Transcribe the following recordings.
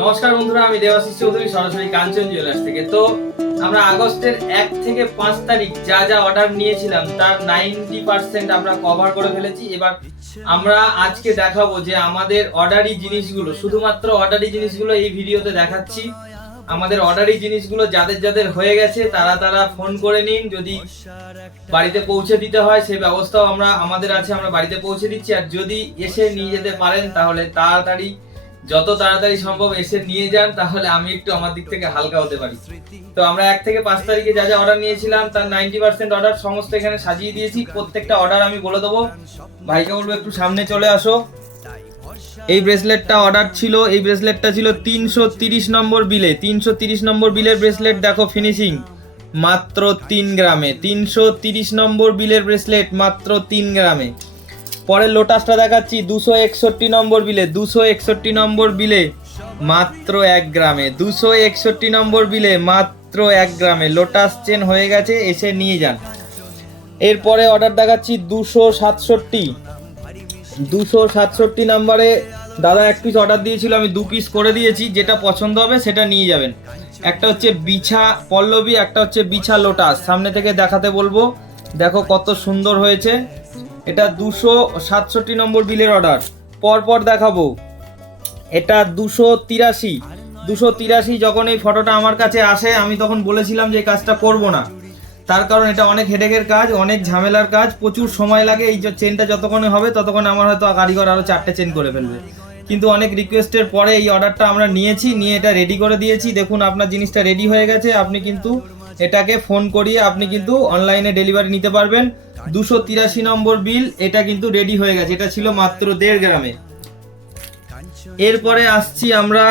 নমস্কার বন্ধুরা, আমি দেবাশিস চৌধুরী সরাসরি কাঞ্চন জুয়েলার্স থেকে। তো আমরা আগস্টের 1 থেকে 5 তারিখ যা যা অর্ডার নিয়েছিলাম তার 90% আমরা কভার করে ফেলেছি। এবার আমরা আজকে দেখাবো যে আমাদের অর্ডারি জিনিসগুলো, শুধুমাত্র অর্ডারি জিনিসগুলো এই ভিডিওতে দেখাচ্ছি। আমাদের অর্ডারি জিনিসগুলো যাদের যাদের হয়ে গেছে তারা ফোন করে নিন। যদি বাড়িতে পৌঁছে দিতে হয় সেই ব্যবস্থাও আমাদের আছে, আমরা বাড়িতে পৌঁছে দিচ্ছি। আর যদি এসে নিয়ে যেতে পারেন তাহলে যত তাড়াতাড়ি সম্ভব এসে নিয়ে যান, তাহলে আমি একটু আমার দিক থেকে হালকা হতে পারি। তো আমরা 1 থেকে 5 তারিখে যা যা অর্ডার নিয়েছিলাম তার 90% অর্ডার সমস্ত এখানে সাজিয়ে দিয়েছি। প্রত্যেকটা অর্ডার আমি বলে দেবো। ভাইকে বলবো একটু সামনে চলে আসো। এই ব্রেসলেটটা অর্ডার ছিল, এই ব্রেসলেটটা ছিল 330 নম্বর বিলে। 330 নম্বর বিলের ব্রেসলেট, দেখো ফিনিশিং মাত্র 3 গ্রামে। 330 নম্বর বিলের ব্রেসলেট মাত্র 3 গ্রামে। পরের লোটাসটা দেখাচ্ছি 261 নম্বর বিলে। 261 নম্বর বিলে মাত্র 1 গ্রামে। 261 নম্বর বিলে মাত্র 1 গ্রামে লোটাস চেন হয়ে গেছে, এসে নিয়ে যান। এরপরে অর্ডার দেখাচ্ছি 267 নম্বরে দাদা 1 পিস অর্ডার দিয়েছিল, আমি 2 পিস করে দিয়েছি। যেটা পছন্দ হবে সেটা নিয়ে যাবেন। একটা হচ্ছে বিছা পল্লবী, একটা হচ্ছে বিছা লোটাস। সামনে থেকে দেখাতে বলবো, দেখো কত সুন্দর হয়েছে। এটা 267 নম্বর বিলের অর্ডার। পরপর দেখাবো, এটা 283 যখন এই ফটোটা আমার কাছে আসে আমি তখন বলেছিলাম যে এই কাজটা করব না। তার কারণ এটা অনেক হেডেকের কাজ, অনেক ঝামেলার কাজ, প্রচুর সময় লাগে। এই যে চেনটা যতক্ষণে হবে ততক্ষণে আমার হয়তো কারিগর আরও 4টে চেন করে ফেলবে। কিন্তু অনেক রিকোয়েস্টের পরে এই অর্ডারটা আমরা নিয়ে এটা রেডি করে দিয়েছি। দেখুন আপনার জিনিসটা রেডি হয়ে গেছে। আপনি কিন্তু এটাকে ফোন করিয়ে আপনি কিন্তু অনলাইনে ডেলিভারি নিতে পারবেন। 283 নম্বর বিল, এটা কিন্তু রেডি হয়ে গেছে। এটা ছিল মাত্র 1.5 গ্রামে। এরপরে আসছি আমরা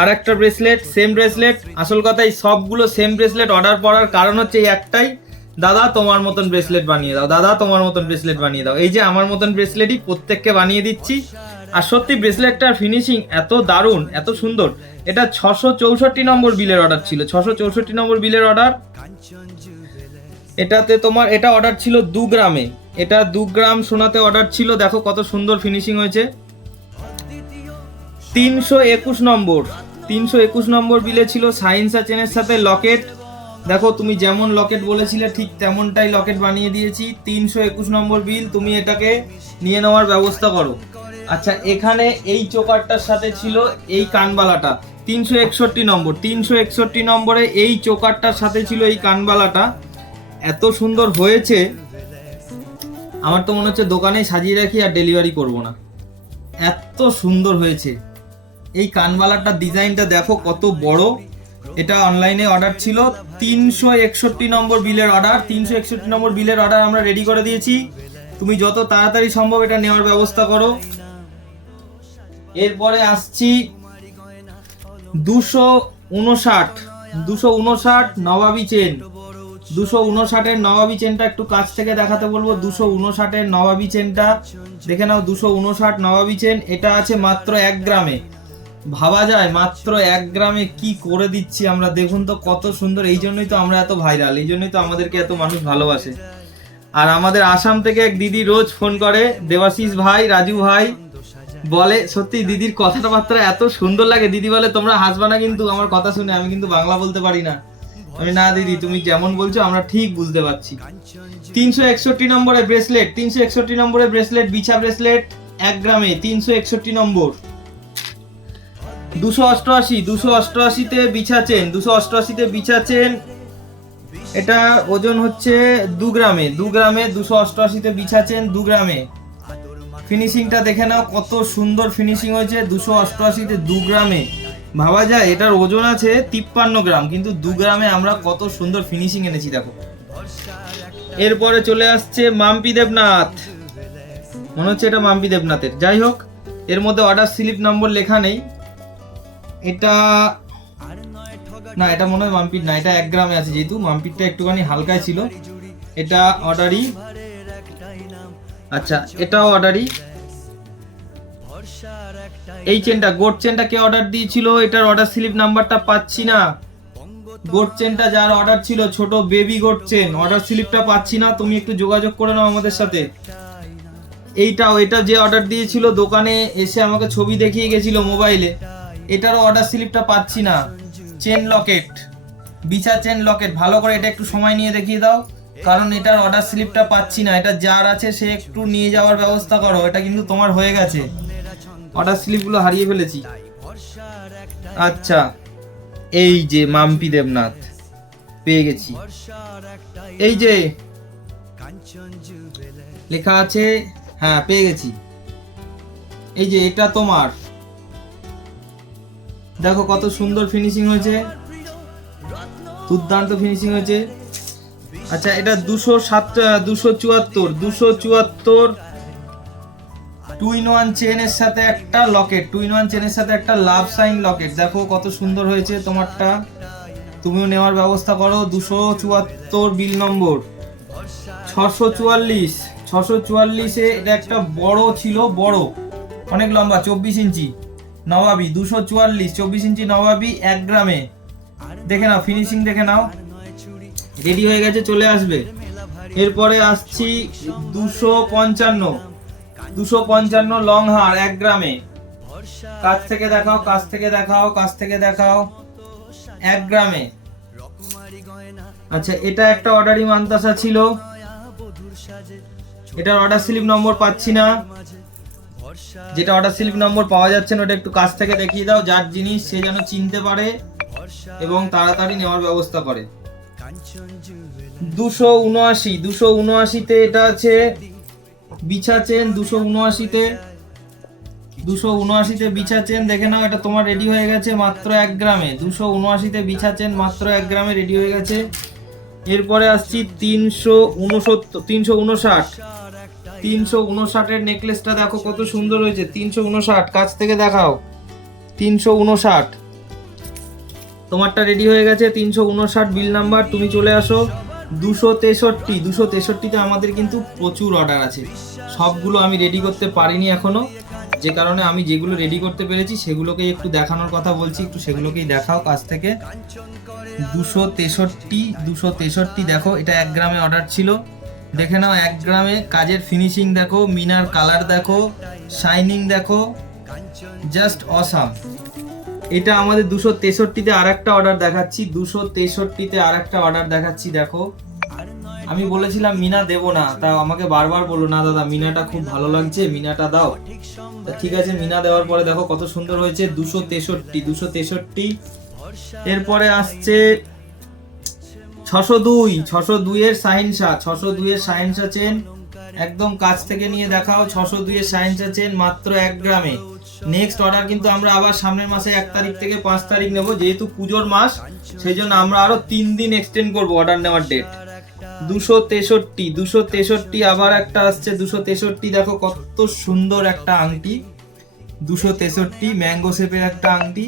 আর একটা ব্রেসলেট, সেম ব্রেসলেট। আসল কথা এই সবগুলো সেম ব্রেসলেট অর্ডার করার কারণ হচ্ছে এই একটাই, দাদা তোমার মতন ব্রেসলেট বানিয়ে দাও, দাদা তোমার মতন ব্রেসলেট বানিয়ে দাও। এই যে আমার মতন ব্রেসলেটই প্রত্যেককে বানিয়ে দিচ্ছি। আর সত্যি ব্রেসলেটটার ফিনিশিং এত দারুণ, এত সুন্দর। এটা 664 নম্বর বিলের অর্ডার ছিল। 664 নম্বর বিলের অর্ডার। এটাতে তোমার এটা অর্ডার ছিল 2 গ্রামে। এটা 2 গ্রাম সোনাতে অর্ডার ছিল। দেখো কত সুন্দর ফিনিশিং হয়েছে। 321 নম্বর বিলে ছিল সাইন্সা চেনের সাথে লকেট। দেখো তুমি যেমন লকেট বলেছিলে ঠিক তেমনটাই লকেট বানিয়ে দিয়েছি। 321 নম্বর বিল, তুমি এটাকে নিয়ে নেওয়ার ব্যবস্থা করো। আচ্ছা, এখানে এই চোকারটার সাথে ছিল এই কানবালাটা। 361 নম্বরে এই চোকারটার সাথে ছিল এই কানবালাটা। এত সুন্দর হয়েছে, আমার তো মনে হচ্ছে দোকানে সাজিয়ে রাখি আর ডেলিভারি করব না, এত সুন্দর হয়েছে। এই কানবালাটার ডিজাইনটা দেখো কত বড়। এটা অনলাইনে অর্ডার ছিল 361 নম্বর বিলের অর্ডার। 361 নম্বর বিলের অর্ডার আমরা রেডি করে দিয়েছি। তুমি যত তাড়াতাড়ি সম্ভব এটা নেওয়ার ব্যবস্থা করো। এরপরে আসছি 259 নবাবী চেন। 259 নবাবী চেনটা একটু কাছ থেকে দেখাতে বলবো। 259 নবাবী চেনটা দেখে নাও। 259 নবাবী চেন, এটা আছে মাত্র 1 গ্রামে। ভাবা যায় মাত্র 1 গ্রামে কি করে দিচ্ছি আমরা। দেখুন তো কত সুন্দর। এই জন্যই তো আমরা এত ভাইরাল, এই জন্যই তো আমাদেরকে এত মানুষ ভালোবাসে। আর আমাদের আসাম থেকে এক দিদি রোজ ফোন করে, দেবাশিস ভাই, রাজু ভাই, বলে সত্যি দিদির কথাবার্তা এত সুন্দর লাগে। দিদি বলে তোমরা হাসবা না কিন্তু আমার কথা শুনে, আমি কিন্তু বাংলা বলতে পারি না। আমি না দিদি, তুমি যেমন বলছো আমরা ঠিক বুঝতে পারছি। 361 নম্বরে ব্রেসলেট, 361 নম্বরে ব্রেসলেট, বিছা ব্রেসলেট 1 গ্রামে 361 নম্বর। 288তে বিছা চেন, 288তে বিছা চেন। এটা ওজন হচ্ছে 2 গ্রামে। 288তে বিছা চেন 2 গ্রামে। ফিনিশিংটা দেখে নাও কত সুন্দর ফিনিশিং হয়েছে। 288তে 2 গ্রামে। ভাবা যায় এটার ওজন আছে 53 গ্রাম, কিন্তু 2 গ্রামে আমরা কত সুন্দর ফিনিশিং এনেছি দেখো। এরপরে চলে আসছে মাম্পি দেবনাথ। মনে হচ্ছে এটা মাম্পি দেবনাথের, যাই হোক এর মধ্যে অর্ডার স্লিপ নম্বর লেখা নেই। এটা না, এটা মনে হয় মাম্পির না, এটা 1 গ্রামে আছে, যেহেতু মাম্পিরটা একটুখানি হালকায় ছিল। এটা অর্ডারই। আচ্ছা, এটাও অর্ডারই। এই চেনটা, গোট চেনটা কে অর্ডার দিয়েছিল, এটার অর্ডার স্লিপ নাম্বারটা পাচ্ছি না। গোট চেনটা যার অর্ডার ছিল, ছোট বেবি গোট চেন, অর্ডার স্লিপটা পাচ্ছি না। তুমি একটু যোগাযোগ করে নাও আমাদের সাথে। এটা যে অর্ডার দিয়েছিল দোকানে এসে আমাকে ছবি দেখিয়ে গেছিল মোবাইলে, এটারও অর্ডার স্লিপটা পাচ্ছি না। চেন লকেট, বিছা চেন লকেট, ভালো করে এটা একটু সময় নিয়ে দেখিয়ে দাও, কারণ এটার অর্ডার স্লিপটা পাচ্ছি না। এটা যার আছে সে একটু নিয়ে যাওয়ার ব্যবস্থা করো, এটা কিন্তু তোমার হয়ে গেছে। অর্ডার স্লিপগুলো হারিয়ে ফেলেছি। আচ্ছা, এই যে মাম্পি দেবনাথ পেয়ে গেছি, এই যে লেখা আছে, হ্যাঁ পেয়ে গেছি। এই যে এটা তোমার, দেখো কত সুন্দর ফিনিশিং হয়েছে, দুর্দান্ত ফিনিশিং হয়েছে। আচ্ছা, এটা 274 2-in-1 চেনের সাথে একটা লকেট, 2-in-1 চেনের সাথে একটা লাভ সাইন লকেট, দেখো কত সুন্দর হয়েছে তোমারটা। তুমিও নেওয়ার ব্যবস্থা করো। 274 বিল নম্বর। 644 এটা একটা বড় ছিল, বড় অনেক লম্বা, 24 ইঞ্চি নবাবি। 244 24 ইঞ্চি নবাবি 1 গ্রামে। দেখে নাও ফিনিশিং, দেখে নাও, রেডি হয়ে গেছে, চলে আসবে। এরপরে আসছি 255 লং হার 1 গ্রামে। কাছ থেকে দেখাও, কাছ থেকে দেখাও, কাছ থেকে দেখাও, 1 গ্রামে। আচ্ছা, এটা একটা অর্ডারি মান্তাসা ছিল, এটার অর্ডার স্লিপ নম্বর পাচ্ছি না। যেটা অর্ডার স্লিপ নম্বর পাওয়া যাচ্ছে না ওটা একটু কাছ থেকে দেখিয়ে দাও, যার জিনিস সে যেন চিনতে পারে এবং তাড়াতাড়ি নেওয়ার ব্যবস্থা করে। 279তে এটা আছে বিছা চেন, 279তে বিছা চেন, দেখে নাও, এটা তোমার রেডি হয়ে গেছে মাত্র 1 গ্রামে। 279তে বিছা চেন মাত্র 1 গ্রামে রেডি হয়ে গেছে। এরপরে আসছি 359 নেকলেসটা দেখো কত সুন্দর হয়েছে। 359 কাছ থেকে দেখাও, 359 তোমারটা রেডি হয়ে গেছে। 359 বিল নাম্বার, তুমি চলে আসো। 263তে আমাদের কিন্তু প্রচুর অর্ডার আছে, সবগুলো আমি রেডি করতে পারিনি এখনো, যে কারণে আমি যেগুলো রেডি করতে পেরেছি সেগুলোকেই একটু দেখানোর কথা বলছি, একটু সেগুলোকেই দেখাও কাছ থেকে। 263 দেখো, এটা 1 গ্রামে অর্ডার ছিল, দেখে নাও 1 গ্রামে কাজের ফিনিশিং দেখো, মিনার কালার দেখো, শাইনিং দেখো, জাস্ট অসাম। এটা আমাদের 263তে আরেকটা অর্ডার দেখাচ্ছি, 263তে আরেকটা অর্ডার দেখাচ্ছি। দেখো, আমি বলেছিলাম মিনা দেব না, তা আমাকে বারবার বললো না দাদা মিনাটা খুব ভালো লাগছে, মিনাটা দাও। ঠিক আছে, মিনা দেওয়ার পরে দেখো কত সুন্দর হয়েছে। 263। এরপরে আসছে 602 এর শাহিনশা চেন, একদম কাছ থেকে নিয়ে দেখাও। 602 এর শাহিনশা চেন মাত্র 1 গ্রামে। নেক্সট অর্ডার কিন্তু আমরা আবার সামনের মাসে 1 তারিখ থেকে 5 তারিখ নেব, যেহেতু পুজোর মাস সেই জন্য আমরা আরো 3 দিন এক্সটেন্ড করব অর্ডার নেওয়ার ডেট। 263 আবার একটা আসছে। 263 দেখো কত সুন্দর একটা আংটি, 263 ম্যাঙ্গো শেপের একটা আংটি।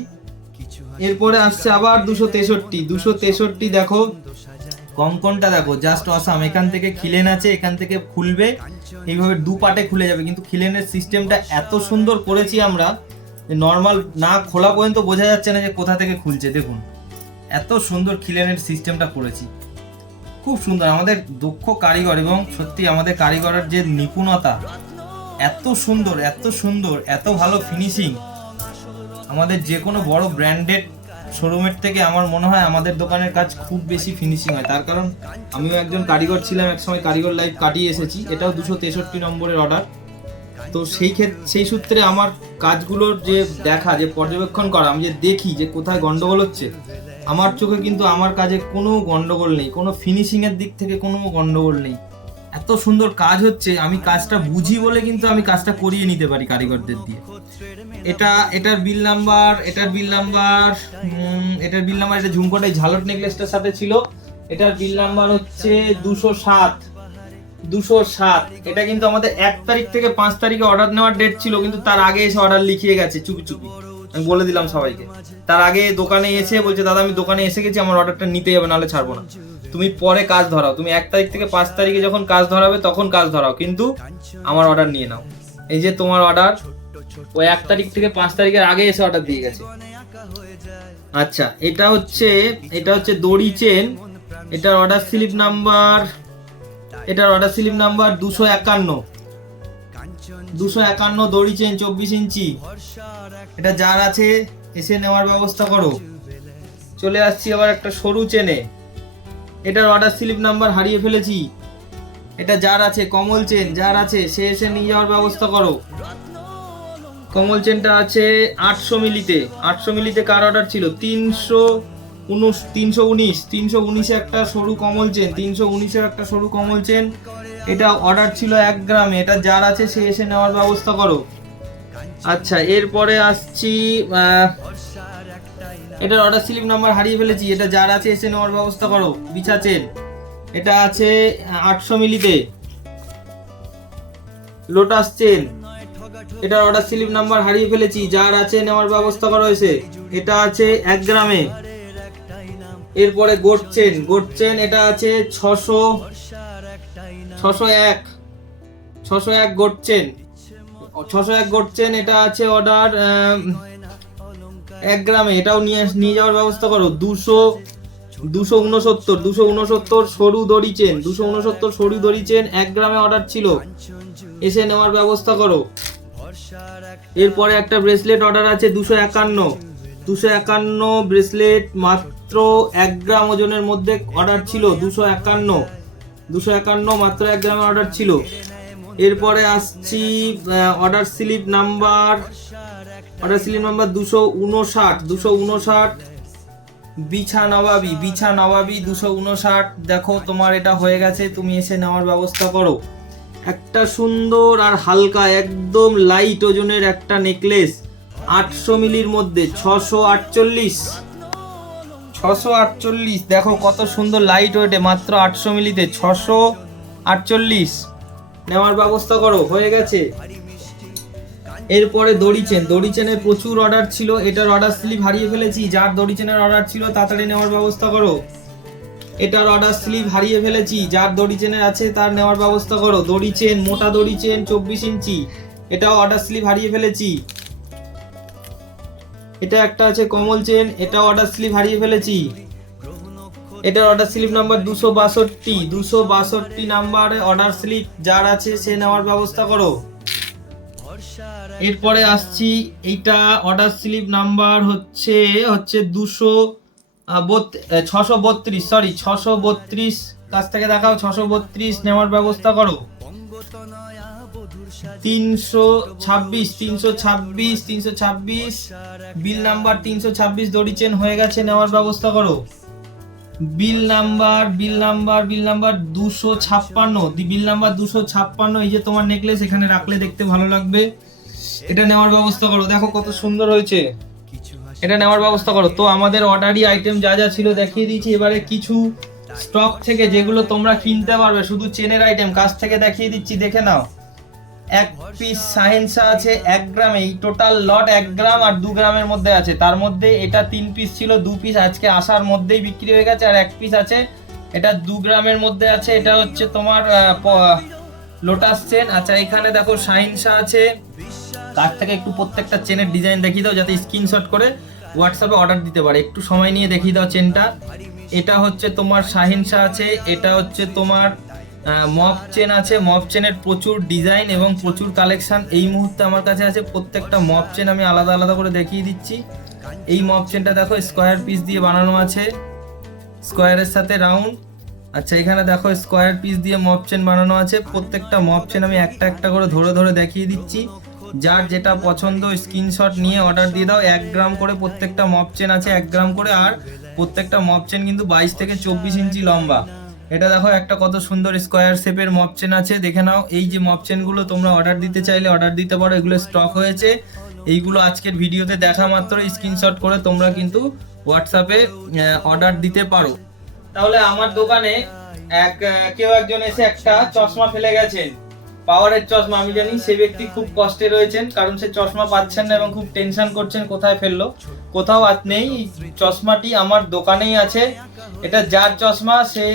এরপরে আসছে আবার 263 দেখো, কঙ্কনটা দেখো, জাস্ট অসাম। এখান থেকে খিলেন আছে, এখান থেকে খুলবে, এইভাবে 2 পার্টে খুলে যাবে, কিন্তু খিলেনের সিস্টেমটা এত সুন্দর করেছি আমরা, নর্মাল না খোলা পর্যন্ত বোঝা যাচ্ছে না যে কোথা থেকে খুলছে। দেখুন এত সুন্দর খিলেনের সিস্টেমটা করেছি, খুব সুন্দর। আমাদের দক্ষ কারিগর, এবং সত্যি আমাদের কারিগরের যে নিপুণতা, এত সুন্দর এত ভালো ফিনিশিং। আমাদের যে কোনো বড় ব্র্যান্ডেড শোরুমের থেকে আমার মনে হয় আমাদের দোকানের কাজ খুব বেশি ফিনিশিং হয়, তার কারণ আমিও একজন কারিগর ছিলাম, এক সময় কারিগর লাইফ কাটিয়ে এসেছি। এটাও 263 নম্বরের অর্ডার। তো সেই সূত্রে আমার কাজগুলোর যে দেখা, যে পর্যবেক্ষণ করা, আমি যে দেখি যে কোথায় গন্ডগোল হচ্ছে, আমার চোখে কিন্তু আমার কাজে কোনো গন্ডগোল নেই, কোনো ফিনিশিং এর দিক থেকে কোনো গন্ডগোল নেই। এত সুন্দর কাজ হচ্ছে, আমি কাজটা বুঝি বলে কিন্তু আমি কাজটা করিয়ে নিতে পারি কারিগরদের দিয়ে। এটার বিল নাম্বার, এটা ঝুমকোটাই ঝালট নেকলেসটার সাথে ছিল। এটার বিল নাম্বার হচ্ছে 207। এটা কিন্তু আমাদের 1 তারিখ থেকে 5 তারিখে অর্ডার নেওয়ার ডেট ছিল, কিন্তু তার আগে এসে অর্ডার লিখিয়ে গেছে চুপি। আমি বলে দিলাম সবাইকে, তার আগে দোকানে এসে বলছে দাদা আমি দোকানে এসে গেছি, আমার অর্ডারটা নিতে হবে, নাহলে ছাড়বো না। তুমি পরে কাজ ধরাও, তুমি 1 তারিখ থেকে 5 তারিখে যখন কাজ ধরাবে তখন কাজ ধরাও, কিন্তু আমার অর্ডার নিয়ে নাও। এই যে তোমার অর্ডার, ওই 1 তারিখ থেকে 5 তারিখের আগে এসে অর্ডার দিয়ে গেছে। আচ্ছা, এটা হচ্ছে দড়ি চেন। এটার অর্ডার স্লিপ নাম্বার 251 দড়ি চেন 24 ইঞ্চি। এটা যার আছে এসে নেওয়ার ব্যবস্থা করো। চলে আসছি আবার একটা সরু চেনে, এটার অর্ডার স্লিপ নাম্বার হারিয়ে ফেলেছি। এটা যার আছে কমল চেন, যার আছে সে এসে নিয়ে যাওয়ার ব্যবস্থা করো। কমল চেনটা আছে 800 মিলিতে। 800 মিলিতে কার অর্ডার ছিল? 319 একটা সরু কমল চেন, 319 একটা সরু কমল চেন। এটা অর্ডার ছিল 1 গ্রামে। এটা যার আছে সে এসে নেওয়ার ব্যবস্থা করো। আচ্ছা, এরপরে আসছি, এটার অর্ডার স্লিপ নাম্বার হারিয়ে ফেলেছি। এটা যার আছে এসে নেওয়ার ব্যবস্থা করো। বিছা চেন, এটা আছে 800 মিলিতে। লোটাস চেন, এটার অর্ডার স্লিপ নাম্বার হারিয়ে ফেলেছি। যার আছে নেওয়ার ব্যবস্থা করো এসে। এটা আছে 1 গ্রামে। এরপরে গোট চেন, এটা আছে 601 গোট চেন। 601 গোট চেন, এটা আছে অর্ডার 1 গ্রামে। এটাও নিয়ে যাওয়ার ব্যবস্থা করো। 269 সরু দড়ি চেন, 269 সরু দড়ি চেন 1 গ্রামে অর্ডার ছিল, এসে নেওয়ার ব্যবস্থা করো। এরপরে একটা ব্রেসলেট অর্ডার আছে 251 ব্রেসলেট, মাত্র 1 গ্রাম ওজনের মধ্যে অর্ডার ছিল। 251 মাত্র 1 গ্রামে অর্ডার ছিল। এরপরে আসছি অর্ডার স্লিপ নাম্বার 259 বিছা নবাবী 259। দেখো তোমার এটা হয়ে গেছে, তুমি এসে নেওয়ার ব্যবস্থা করো। একটা সুন্দর আর হালকা একদম লাইট ওজনের একটা নেকলেস 800 মিলির মধ্যে, 648। দেখো কত সুন্দর লাইট ওয়েটে, মাত্র 800 মিলিতে 648 নেওয়ার ব্যবস্থা করো। হয়ে গেছে। এরপরে দড়ি চেনের প্রচুর অর্ডার ছিল। এটার অর্ডার স্লিপ হারিয়ে ফেলেছি। যার দড়ি চেনের অর্ডার ছিল তাড়াতাড়ি নেওয়ার ব্যবস্থা করো। এটার অর্ডার স্লিপ হারিয়ে ফেলেছি। যার দড়ি চেনের আছে তার নেওয়ার ব্যবস্থা করো। দড়ি চেন, মোটা দড়ি চেন 24 ইঞ্চি, এটাও অর্ডার স্লিপ হারিয়ে ফেলেছি। এটা একটা আছে কমল চেন, এটাও অর্ডার স্লিপ হারিয়ে ফেলেছি। এটার অর্ডার স্লিপ নাম্বার 262 নাম্বারে অর্ডার স্লিপ, যার আছে সে নেওয়ার ব্যবস্থা করো। এরপরে আসছি, এইটা অর্ডার স্লিপ নাম্বার হচ্ছে 632 কাছ থেকে দেখাও। 632 নেওয়ার ব্যবস্থা করো। 326 বিল নাম্বার 326 দড়ি চেন হয়ে গেছে, নেওয়ার ব্যবস্থা করো। বিল নাম্বার 256, এই যে তোমার নেকলেস এখানে রাখলে দেখতে ভালো লাগবে, এটা নেওয়ার ব্যবস্থা করো। দেখো কত সুন্দর হয়েছে, এটা নেওয়ার ব্যবস্থা করো। তো আমাদের অর্ডারি আইটেম যা যা ছিল দেখিয়ে দিয়েছি। এবারে কিছু স্টক থেকে যেগুলো তোমরা কিনতে পারবে, শুধু চেনের আইটেম কাছ থেকে দেখিয়ে দিচ্ছি, দেখে নাও। 1 পিস সাহেনসা আছে 1 গ্রাম, এই টোটাল লট 1 গ্রাম আর 2 গ্রামের মধ্যে আছে। তার মধ্যে এটা 3 পিস ছিল, 2 পিস আজকে আসার মধ্যেই বিক্রি হয়ে গেছে, আর 1 পিস আছে এটা 2 গ্রামের মধ্যে আছে। এটা হচ্ছে তোমার লোটাস চেন। আচ্ছা, এখানে দেখো সাহেনসা আছে, কাছ থেকে একটু প্রত্যেকটা চেনের ডিজাইন দেখিয়ে দাও, যাতে স্ক্রিনশট করে হোয়াটসঅ্যাপে অর্ডার দিতে পারে। একটু সময় নিয়ে দেখিয়ে দাও চেনটা। এটা হচ্ছে তোমার সাহেনসা আছে, এটা হচ্ছে তোমার মপ চেন আছে। মপ চেনের প্রচুর ডিজাইন এবং প্রচুর কালেকশন এই মুহূর্তে আমার কাছে আছে। প্রত্যেকটা মপ চেন আমি আলাদা আলাদা করে দেখিয়ে দিচ্ছি। এই মপ চেনটা দেখো স্কোয়ার পিস দিয়ে বানানো আছে, স্কোয়ারের সাথে রাউন্ড। আচ্ছা, এখানে দেখো স্কোয়ার পিস দিয়ে মপ চেন বানানো আছে। প্রত্যেকটা মপ চেন আমি একটা একটা করে ধরে ধরে দেখিয়ে দিচ্ছি। যার যেটা পছন্দ স্ক্রিনশট নিয়ে অর্ডার দিয়ে দাও। 1 গ্রাম করে প্রত্যেকটা মপ চেন আছে, 1 গ্রাম করে। আর প্রত্যেকটা মপ চেন কিন্তু 22 থেকে 24 ইঞ্চি লম্বা। এটা দেখো একটা কত সুন্দর স্কোয়ার শেপের মপ চেন আছে, দেখে নাও। এই যে মপ চেনগুলো তোমরা অর্ডার দিতে চাইলে অর্ডার দিতে পারো, এগুলো স্টক হয়েছে। এইগুলো আজকের ভিডিওতে দেখা মাত্র স্ক্রিনশট করে তোমরা কিন্তু হোয়াটসঅ্যাপে অর্ডার দিতে পারো। তাহলে আমার দোকানে কেউ একজন এসে একটা চশমা ফেলে গেছেন, পাওয়ারের চশমা। আমি জানি সে ব্যক্তি খুব কষ্টে রয়েছেন, কারণ সে চশমা পাচ্ছেন না এবং খুব টেনশন করছেন কোথায় ফেললো। কোথাও আর নেই, চশমাটি আমার দোকানেই আছে। এটা যার চশমা সে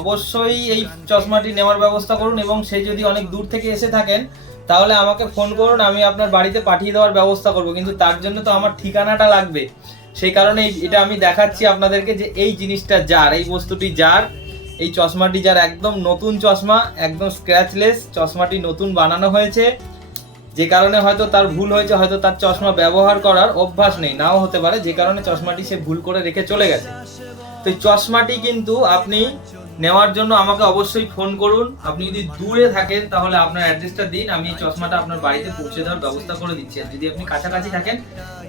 অবশ্যই এই চশমাটি নেওয়ার ব্যবস্থা করুন, এবং সে যদি অনেক দূর থেকে এসে থাকেন তাহলে আমাকে ফোন করুন, আমি আপনার বাড়িতে পাঠিয়ে দেওয়ার ব্যবস্থা করব। কিন্তু তার জন্য তো আমার ঠিকানাটা লাগবে, সেই কারণে এটা আমি দেখাচ্ছি আপনাদেরকে যে এই জিনিসটা যার, এই বস্তুটি যার, এই চশমাটি যার, একদম নতুন চশমা, একদম স্ক্র্যাচলেস চশমাটি, নতুন বানানো হয়েছে। যে কারণে হয়তো তার ভুল হয়েছে, হয়তো তার চশমা ব্যবহার করার অভ্যাস নেই, নাও হতে পারে, যে কারণে চশমাটি সে ভুল করে রেখে চলে গেছে। তো এই চশমাটি কিন্তু আপনি নেওয়ার জন্য আমাকে অবশ্যই ফোন করুন। আপনি যদি দূরে থাকেন তাহলে আপনার অ্যাড্রেসটা দিন, আমি এই চশমাটা আপনার বাড়িতে পৌঁছে দেওয়ার ব্যবস্থা করে দিচ্ছি। আর যদি আপনি কাছাকাছি থাকেন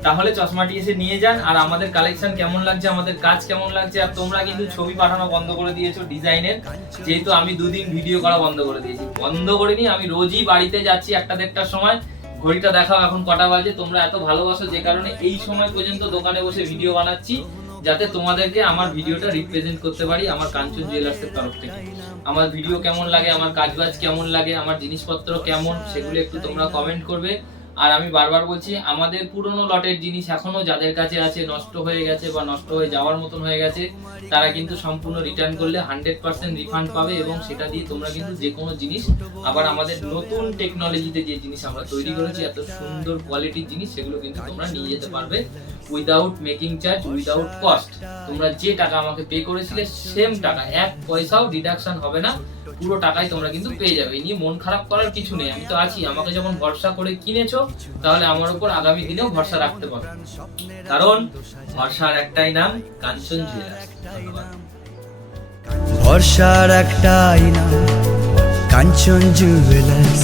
তাহলে চশমাটি এসে নিয়ে যান। আর আমাদের কালেকশন কেমন লাগছে, আমাদের কাজ কেমন লাগছে, আর তোমরা কিন্তু ছবি পাঠানো বন্ধ করে দিয়েছো ডিজাইনের, যেহেতু আমি দুদিন ভিডিও করা বন্ধ করে দিয়েছি। বন্ধ করিনি, আমি রোজই বাড়িতে যাচ্ছি 1টা-1:30টার সময়। ঘড়িটা দেখাও এখন কটা বাজে। তোমরা এত ভালোবাসো যে কারণে এই সময় পর্যন্ত দোকানে বসে ভিডিও বানাচ্ছি, যাতে তোমাদেরকে আমার ভিডিওটা রিপ্রেজেন্ট করতে পারি আমার কাঞ্চন জুয়েলার্সের তরফ থেকে। আমার ভিডিও কেমন লাগে, আমার কাজবাজ কেমন লাগে, আমার জিনিসপত্র কেমন, সেগুলো একটু তোমরা কমেন্ট করবে। আর আমি বারবার বলছি, আমাদের পুরনো লটের জিনিস এখনো যাদের কাছে আছে, নষ্ট হয়ে গেছে বা নষ্ট হয়ে যাওয়ার মতন হয়ে গেছে, তারা কিন্তু সম্পূর্ণ রিটার্ন করলে 100% রিফান্ড পাবে, এবং সেটা দিয়ে তোমরা কিন্তু যে কোনো জিনিস আবার আমাদের নতুন টেকনোলজিতে যে জিনিস আমরা তৈরি করেছি, এত সুন্দর কোয়ালিটির জিনিস, সেগুলো কিন্তু তোমরা নিয়ে যেতে পারবে without making charge, without cost. তোমরা যে টাকা আমাকে পে করেছিলে সেম টাকা, 1 পয়সাও ডিডাকশন হবে না, পুরো টাকাই তোমরা কিন্তু পেয়ে যাবে। এই নিয়ে মন খারাপ করার কিছু নেই, আমি তো আছি। আমাকে যখন ভরসা করে কিনেছো, তাহলে আমার উপর আগামী দিনেও ভরসা রাখতে পারো, কারণ ভরসার একটাই নাম, কাঞ্চন জুয়েলার্স। ধন্যবাদ। ভরসার একটাই নাম, কাঞ্চন জুয়েলার্স।